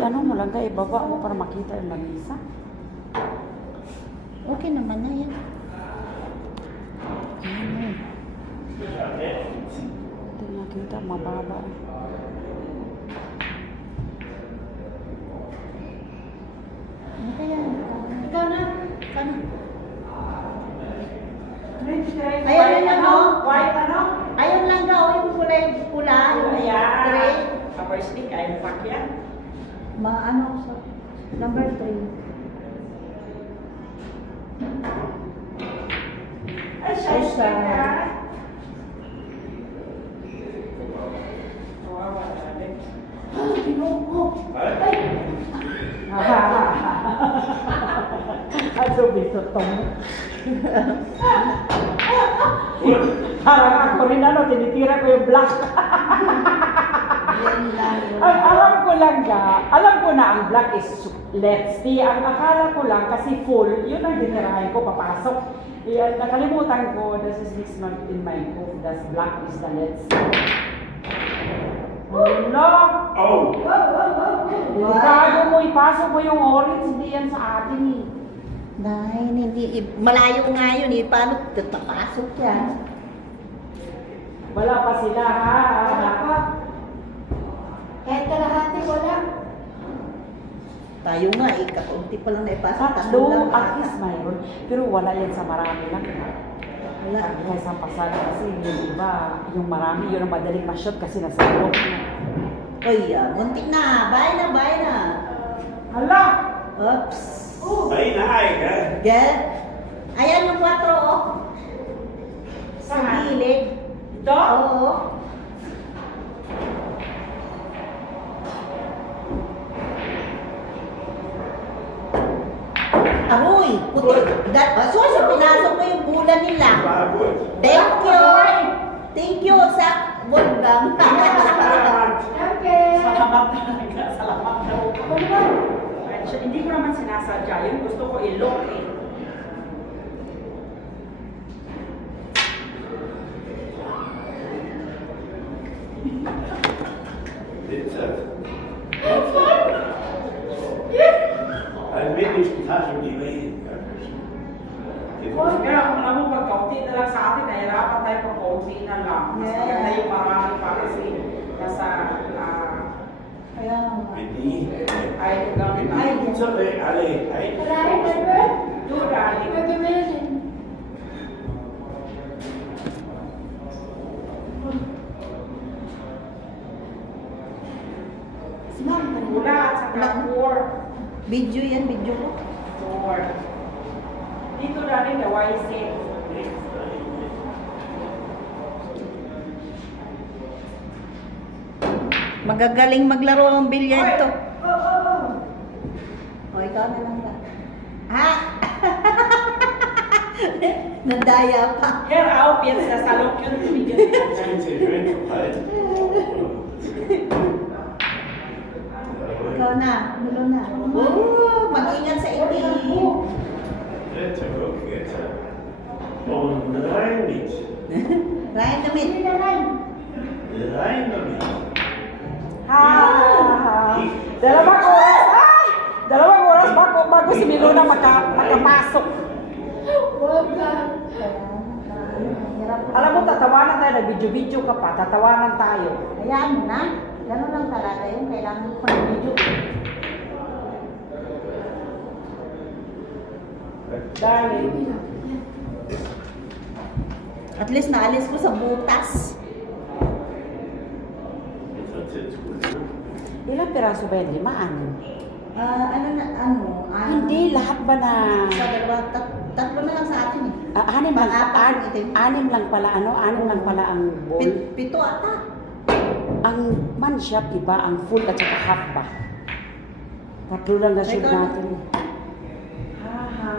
Ano mo lang ka, ibaba mo para makita yung lamisa. Okay naman na yan. Hindi nakita, mababa. Ano kaya? Ikaw na. Ayun lang ako. White ano? Ayun lang daw yung kulay pula. Ayan. Gray. Upper stick, ayun pack yan. Ano sa number 3. Ay, Ay, siya. Aso bisotong. Parang ako rin tinitira ko yung black. Alam ko na ang black is let's see. Ang akala ko lang kasi full, yun ang dinirahin ko, papasok. Nakalimutan ko, this is not in my book, das black is the let's see. No! Oh! Delikado mo, ipasok mo yung orange, hindi yan sa atin eh. Dahil hindi, malayo nga yun eh. Paano papasok yan? Wala pa sila ha. Kahit kalahati wala. Tayo nga eh, kakunti pa lang na ipasok. Tatlo, at least mayroon. Pero wala yan sa marami lang. Wala. Kaysa pasada kasi yung iba, yung marami, yun ang madaling ma-shot kasi nasa loob. Uy, muntik na. Bye na. Hala! Oops. Ay, naay ka. Get? Ayan yung 4 oh. Sa gilid. Ito? Oo. Aroy, puti. So, pinasok mo yung bulan nila. Baboy. Thank you. Thank you sa Wolfgang. Okay. Salamat talaga. Salamat daw. Hindi ko naman sinasadya yun. Gusto ko i-lock eh. Ein wenig Taschen, die wir hin. Pero kung naman pag kaunti na lang sa atin, nahirapan tayo pag kaunti na lang. Mas Yeah. maganda yung marami pa kasi nasa Kaya naman. Wenn die, ay gamit wenn die unsere alle ein. Marami na ba? Durali. Magamitin. Sinama ka na. Wala at saka 4. Video yan, video ko. 4. Dito na rin na YC. Magagaling maglaro ng bilyar to. Oo. O, ikaw na lang ba? Ha? Nadaya pa. Here out, yan sa salok yun. Sind sie schön verhalten? Ikaw na. Nulo na. Oh, mag-ingat sa itim. Jetzt, guck, jetzt. Und rein mit. Ryan damit. Hindi na lang. Rein damit. Dalawang oras. Dalawang oras bago si Miluna makapasok. Huwag ka. Alam mo, tatawanan tayo. Nag-video-video ka pa. Tatawanan tayo. Hayaan mo na. Ganun lang talaga yun. Kailangan ko ng video. Dali. At least naalis ko sa butas. Jetzt hat sie zu. Ilang piraso ba yan? 5? 6? Ano? Hindi, lahat ba na... Sa dalawa, tatlo na lang sa atin eh. Anim lang, Pang-apat, itim. anim lang pala, anim lang pala ang ball. Pito ata. Ang man shop, iba, ang full at saka half ba? Tatlo lang na shoot Ikaw na. natin. Ha, ha, ha.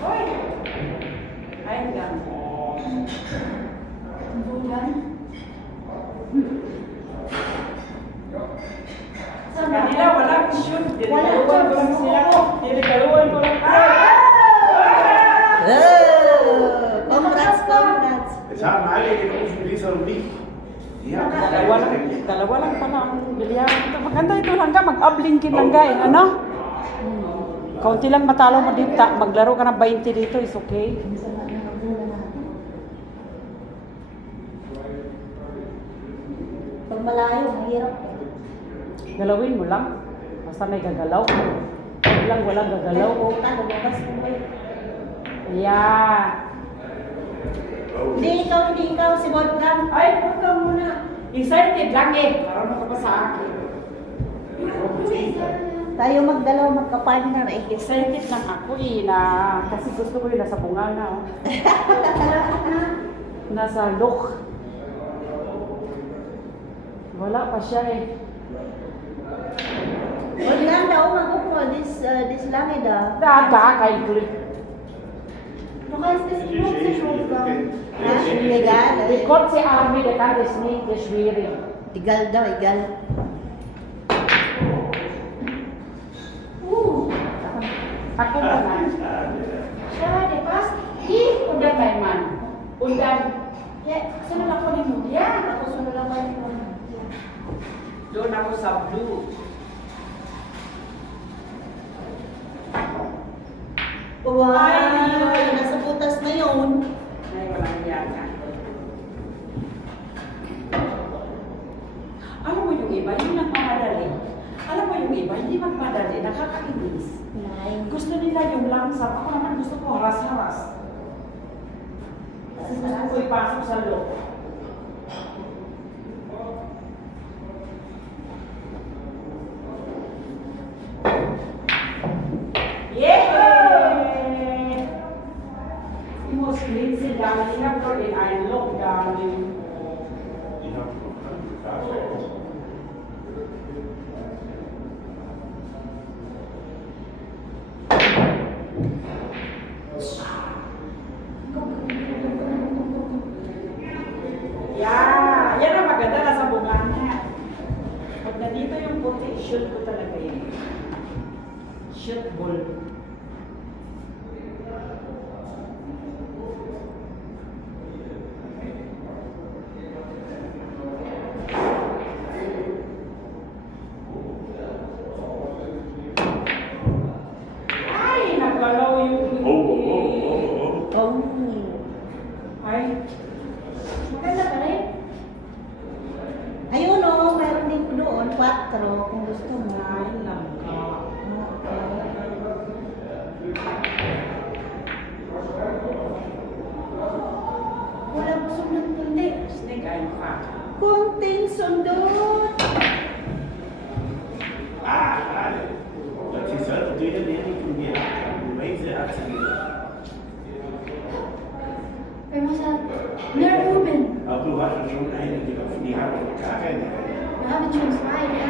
Hoy! Ay, ganda. Bulan. Kanila walang shoot, di Tinigaluan ko lang sila. Tinigaluan ko lang. Congrats, congrats. Es haben alle gerufen, bis auf mich. Die haben Dalawa lang pala ang bilyaran ito. Maganda ito lang ka, mag-ablingkin lang ka, ano? Kaunti lang matalo mo dito, maglaro ka ng 20 dito, is okay. Pag malayo, mahirap. Galawin mo lang, basta may gagalaw. Huwag lang walang gagalaw. Puta, lumabas mo ba? Yeah. Hindi ikaw, si Wolfgang. Ay, huwag ka muna. Excited lang eh. Marunong ka pa sa akin. Tayo magdalaw, magka-partner eh. Excited lang ako eh, na kasi gusto ko yung nasa bunganga. Oh. Nasa look. Wala pa siya eh. Wolfgang, daw mag-upo, this langit ah. Dada kay Cliff. Du kannst es nicht sich aufbauen. Ah, legal. Ikot si Army, de kan is niet de schwierig. Igal daw, igal. Ako ba na? Schade, was? Ich? Und dann mein Mann. Und dann, Ja, sunod ako din mo. ja, Ako sunod ako din mo. doon ako sa blue. Wow, Ay. nasa butas na yun. Ay, walang yaka. Alam mo yung iba, yung nagmamadali. Alam mo yung iba, hindi magmadali, nakakainis. Gusto nila yung langsam. Ako naman gusto ko haras-haras. Kasi gusto ko ipasok sa loob. Yay! Ich muss blinzeln, damit ich habe dort in einen Lockdown. Die haben noch keinen Kaffee. Yeah, yan ang maganda na sa bunganga. Pag nandito yung puti, shoot ko talaga yun. Shoot ball. Ay, nagalaw yung... Oh, oh, oh, oh, oh. Oh. Ay, Maganda ka rin. Ayun o, mayroon din doon, 4 kung gusto mo. ay, langka. Wala mo sunod kundi. Snake and fat. Kunting sundot. Ah, alle. Das ist halt durch den Weg von mir. Weil sie hat sie Wir müssen mehr üben. Aber du hast ja schon eine gelaufen, die haben noch gar keine. Wir haben schon 2, ja.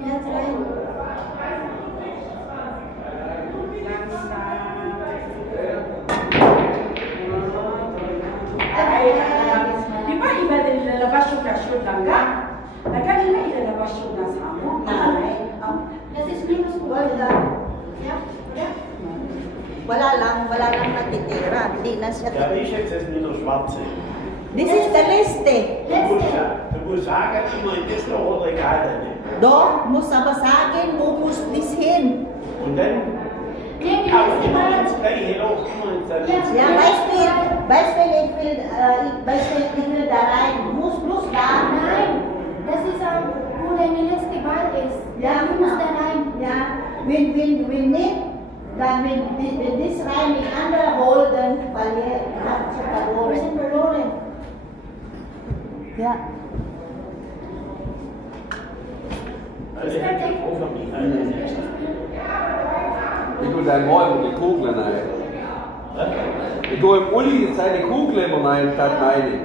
Ja, 3. Di ba iba din ilalabas yung cashew langga? Langga nila ilalabas yung nasa amo. Das ist minus 5. Wala. Ja, oder? Wala lang natitira. Hindi na siya. Ja, ich schätze es nur noch schwarze. This is the liste. Du musst sagen, immer in das oder egal deine. Do, mo sa basagin, mo muslisin. Und dann, Nee, die aber letzte immer Mal. ins Gleiche auch, immer ins Ja. Gleiche. Ja, Beispiel, ich will da rein. Muss da. Nein, das ist wo deine letzte Wahl ist. Ja, Du musst da rein. Ja, wenn nicht, dann wenn this rein die andere hole, dann hat sie Wir verloren. sind verloren. Ja. Also, auch noch nicht eine. Ich tue deinem Morgen die Kugeln rein. Ich tue im Uli seine Kugeln immer rein, statt meine.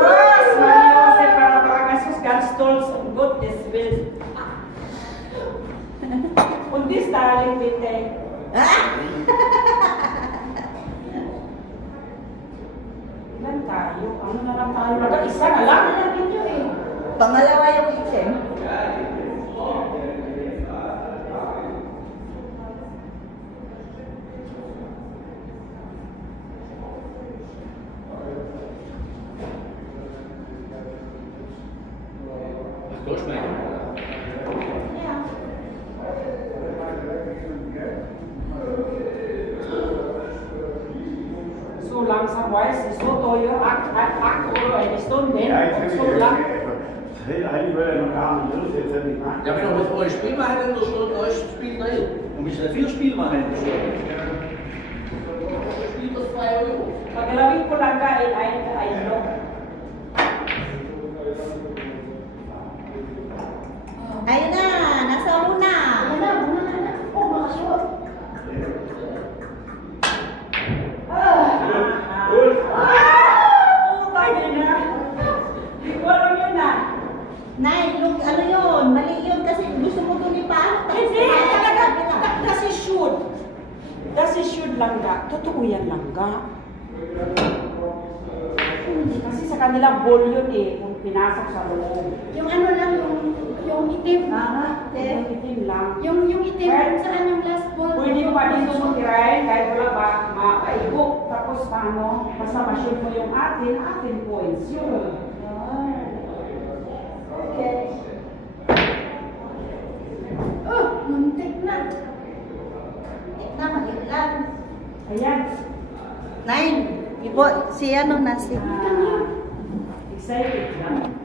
Was, Maria Josef Parabragas ist ganz stolz und Gottes Willen. Und das Darling bitte. Ilan tayo? Ano na lang tayo? Isa na lang. Lagi nyo eh. Pangalawa yung item. Durchschmecken. Yeah. So langsam weiß es so teuer, 8 Euro eine Stunde. Ja, jetzt Und hätte so ich lang. eigentlich will er noch gar nicht los, jetzt hätte ich gemacht. Ja, wenn ihr mit euch Spiel machen, dann schon euch Spiel rein. Und wir sind 4 Spiele machen. Spiel das 2 Euro. Pagkalawin ko lang ka ay no. Ayun na, nasa una. Ayan na, muna na. Oh, makashoot. Oh, tayo na. Di ko alam yun na. Nay, look, ano yun? Mali yun kasi gusto mo doon ipaano. Hindi, talaga. Das is should. Das is should lang ka. Totoo yan lang ka. Kasi sa kanila ball yun eh, kung pinasok sa loob. Yung ano lang, yung itim. Aha, Yung itim lang. Yung itim, kung saan yung last ball. Pwede mo pa dito mo tirahin kahit wala ba makaibok. Tapos paano, basta ma-shoot mo yung atin points. Yun. Okay. Oh, muntik na. Na, maliit lang. Ayan. Nine. Ibo, si ano na si... Excited lang.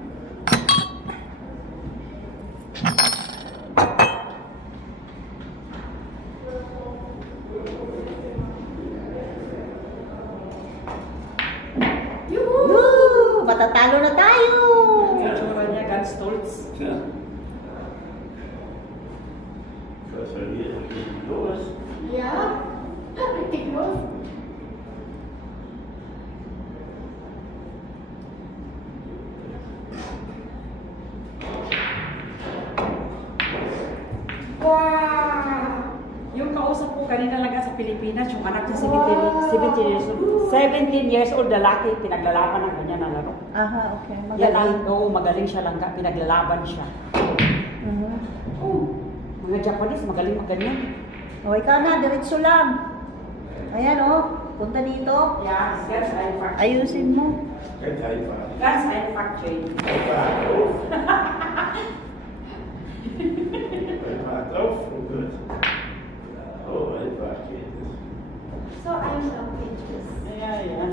Woo! Matatalo na tayo! Yung tsura niya, ganz stolz. Ja. Was soll hier los? Ja, richtig los. Wow! Yung kausap ko kanina lang sa Pilipinas, yung anak niya 17 years old, lalaki, pinaglalaban ng kanya na laro. Aha, okay. Yan ang, oo, magaling siya lang, pinaglalaban siya. Mhm. Mga Japanese, magaling ganyan. O, ikaw na, diretso lang. Ayan, oh. Punta dito. Ja, ganz einfach. Ayusin mo. Ganz einfach. Ganz einfach, Jane. Einfach drauf. Einfach drauf und gut. Oh, einfach geht es. So einfach geht es. Ja, ja.